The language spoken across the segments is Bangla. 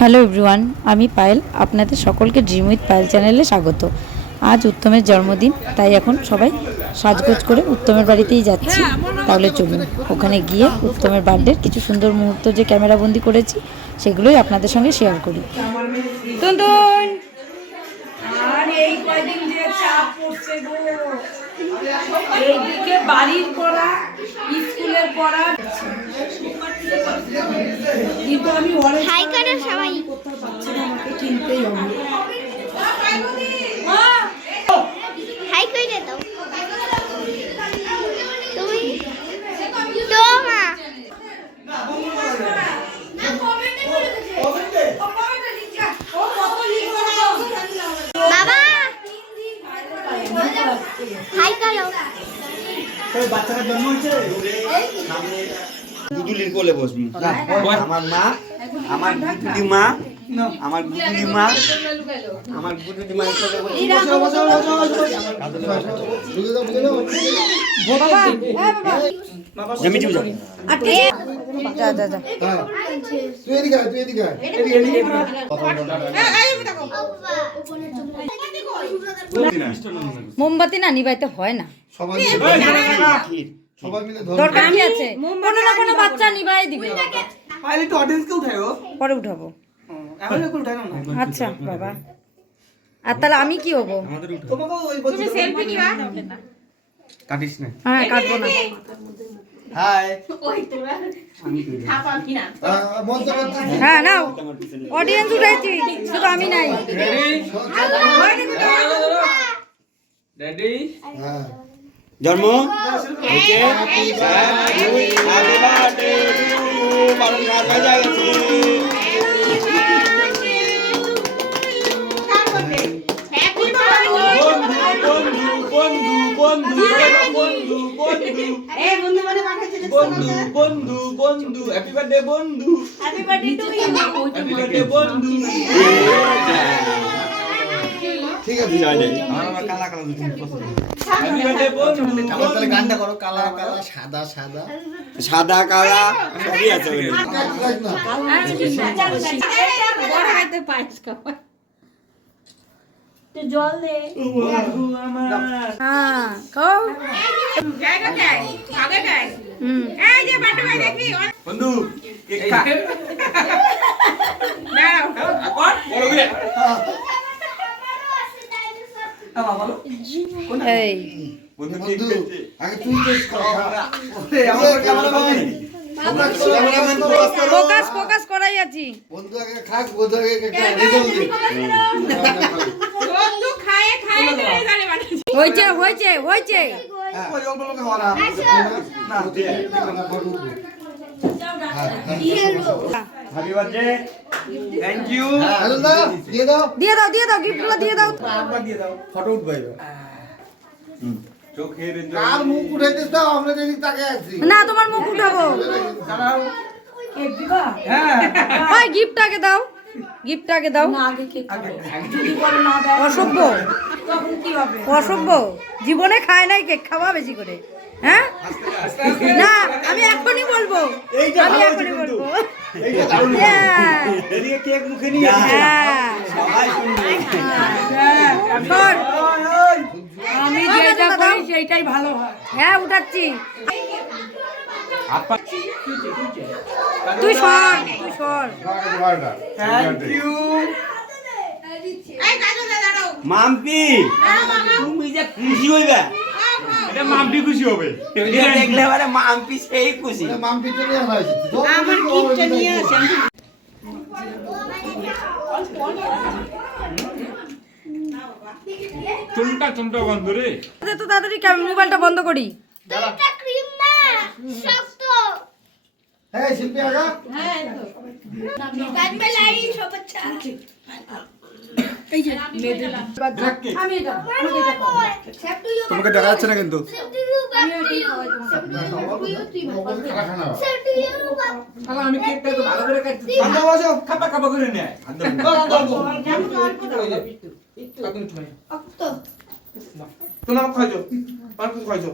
হ্যালো এভরিওয়ান আমি পায়েল আপনাদের সকলকে ড্রিম উইথ পায়েল চ্যানেলে স্বাগত। আজ উত্তমের জন্মদিন তাই এখন সবাই সাজগোজ করে উত্তমের বাড়িতেই যাচ্ছি। তাহলে চলুন ওখানে গিয়ে উত্তমের বার্থডের কিছু সুন্দর মুহূর্ত যে ক্যামেরাবন্দি করেছি সেগুলোই আপনাদের সঙ্গে শেয়ার করি। টুনটুন! আর এই কয়দিন যে চাপ পড়ছে গো। এইদিকে বাড়ির পড়া স্কুলের পড়া। কিন্তু আমি অনেক হাই করো সবাই। করতে পারছি না আমাকে কিনতেই হবে। হাই করে দাও। তুমি? তো মা। বাবা। হাই করো। গুদুলির কোলে বসবি। আমার মা আমার গুদুলি মা আমার গুদুলি মা আমার গুদুলি মা জমি জমি জমি যা যা যা তুই এদিকে তুই এদিকে মোমবাতি না নিবাইতে হয় না। সবাই সবাই মিলে ধর। দরকার কি আছে? কোনো না কোনো বাচ্চা নিবাই দিবে। পাইলে অডিয়েন্সকে উঠাইও। পরে উঠাবো। এখন উঠানো না? আচ্ছা বাবা। আর তাহলে আমি কি হব? তোমাকে ওই বলছি সেলফি নিবা? কাটিস না। হ্যাঁ কাটবো না। হাই। হ্যাঁ নাও। অডিয়েন্স উঠাইছি। শুধু আমি নাই। রেডি। হ্যাঁ। জন্ম? Okay? Happy birthday. Happy birthday to you. Marun Kata Jayati. বন্ধু বন্ধু বন্ধু হ্যাপি বার্থডে বন্ধু happy birthday to you happy birthday বন্ধু সাদা সাদা। সাদা কালা সবই আছে জল দে ফোকাস ফোকাস করাই আছি। বন্ধু আগে খাক বন্ধু আগে হয়েছে হয়েছে হয়েছে। Happy birthday. থ্যাংক ইউ দিয়ে দাও। দিয়ে দাও দিয়ে দাও গিফটগুলো দিয়ে দাও। দিয়ে দাও। ফটো উঠবাই চোখের কার মুখ উঠাইতে দাও আমরা দেখি তাকে আছি। না তোমার মুখ উঠাবো। দাঁড়াও। কেক দিবা? হ্যাঁ। ভাই গিফটটাকে দাও। গিফটটাকে দাও। না আগে কেক যদি করে না দেয়। অসভ্য। তখন কি হবে? অসভ্য। জীবনে খায় নাই কেক খাওয়া বেশি করে। হ্যাঁ? না আমি এখনই বলব। আমি এখনই বলব। হ্যাঁ এদিকে কেক মুখে নিয়ে হ্যাঁ সবাই আমি যেটা করি সেইটাই ভালো হয়। হ্যাঁ উঠাচ্ছি। তুই সর তুই সর থ্যাংক ইউ মাম্পি তুমি যে খুশি হইবে। এটা মাম্পি খুশি হবে। দেখলে মানে মাম্পি সেই খুশি। মাম্পি তো আমার কিটটা নিয়ে চুনটা চুনটা বন্ধ রে। আচ্ছা, তো তাড়াতাড়ি মোবাইলটা বন্ধ করি। ক্রিম না শক্ত। হ্যাঁ শিল্পী আগা হ্যাঁ তো সব আচ্ছা।, আচ্ছা। তোমাকে দেখা যাচ্ছে না কিন্তু। তোমার খাইছো খাইছো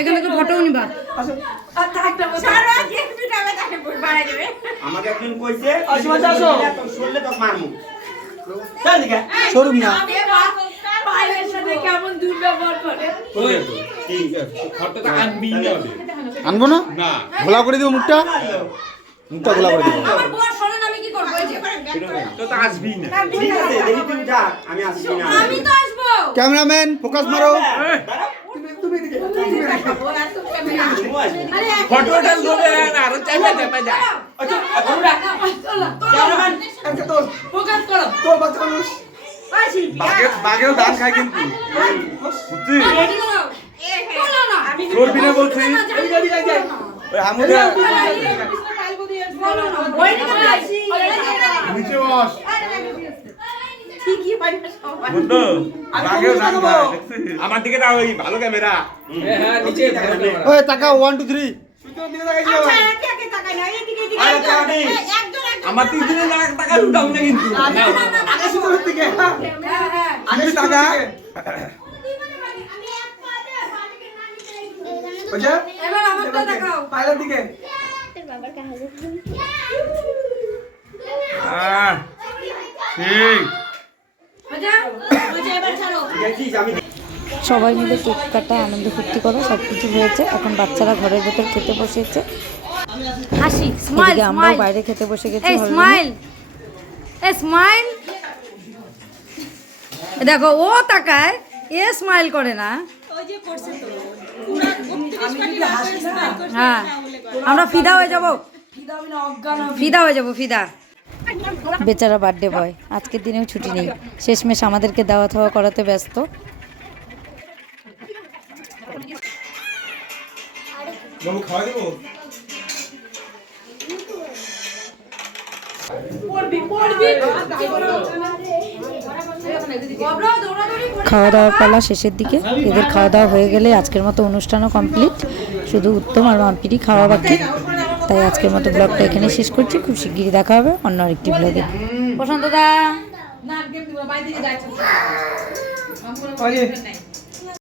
এখানে তো নিবা। আমাকে একজন কইছে শুনলে তো মারমু। শোরুম না। আনব না। ঘোলা করে দিব মুখটা? মুখটা ঘোলা করে দিব। আমার বর শোনেন আমি কি করব এই যে ঠিক আছে যা আমি আসছি না আমি তো আসব ফোকাস মারো ফটোটা ধরে না আরও চাইবে চাইবে যা ফোকাস করো। বাঘের বাঘেও ধান খায় কিন্তু। বুঝছিস করবি না। বলছি। ওই হামুদা নিচে বস। ঠিকই পারবে সবাই বুঝতো বাঘেও ধান খায় দেখছিস? আমার দিকে দাও ওই ভালো ক্যামেরা হ্যাঁ নিচে ওই টাকা ওয়ান টু থ্রি আচ্ছা একে একে তাকাই না এদিকে এদিকে আরে চাবি। এই, একজন একজন আমার তিন দিনে লাখ টাকা দাও না কিন্তু হ্যাঁ হ্যাঁ আমি টাকা এবার আমারটা দেখাও বাবার কাছে আহ, ঠিক সবাই মিলে কেক কাটা আনন্দ ফুর্তি করো সব কিছু হয়েছে। এখন বাচ্চারা ঘরের ভেতর খেতে বসেছে। হাসি স্মাইল আমরাও বাইরে খেতে বসে গেছি hall room-এ। স্মাইল দেখো ও তাকায় এ স্মাইল করে না। হ্যাঁ আমরা ফিদা হয়ে যাব। ফিদা হয়ে যাব ফিদা। বেচারা বার্থডে বয় আজকের দিনেও ছুটি নেই। শেষমেশ আমাদেরকে দেওয়া থাওয়া করাতে ব্যস্ত। খাওয়া দাওয়ার পালা শেষের দিকে। এদের খাওয়া দাওয়া হয়ে গেলে আজকের মতো অনুষ্ঠানও কমপ্লিট শুধু উত্তম আর মাম্পিরই খাওয়া বাকি। তাই আজকের মতো ব্লগটা এখানে শেষ করছি। খুব শিগগিরই দেখা হবে অন্য আরেকটি ব্লগে। প্রশান্ত দা।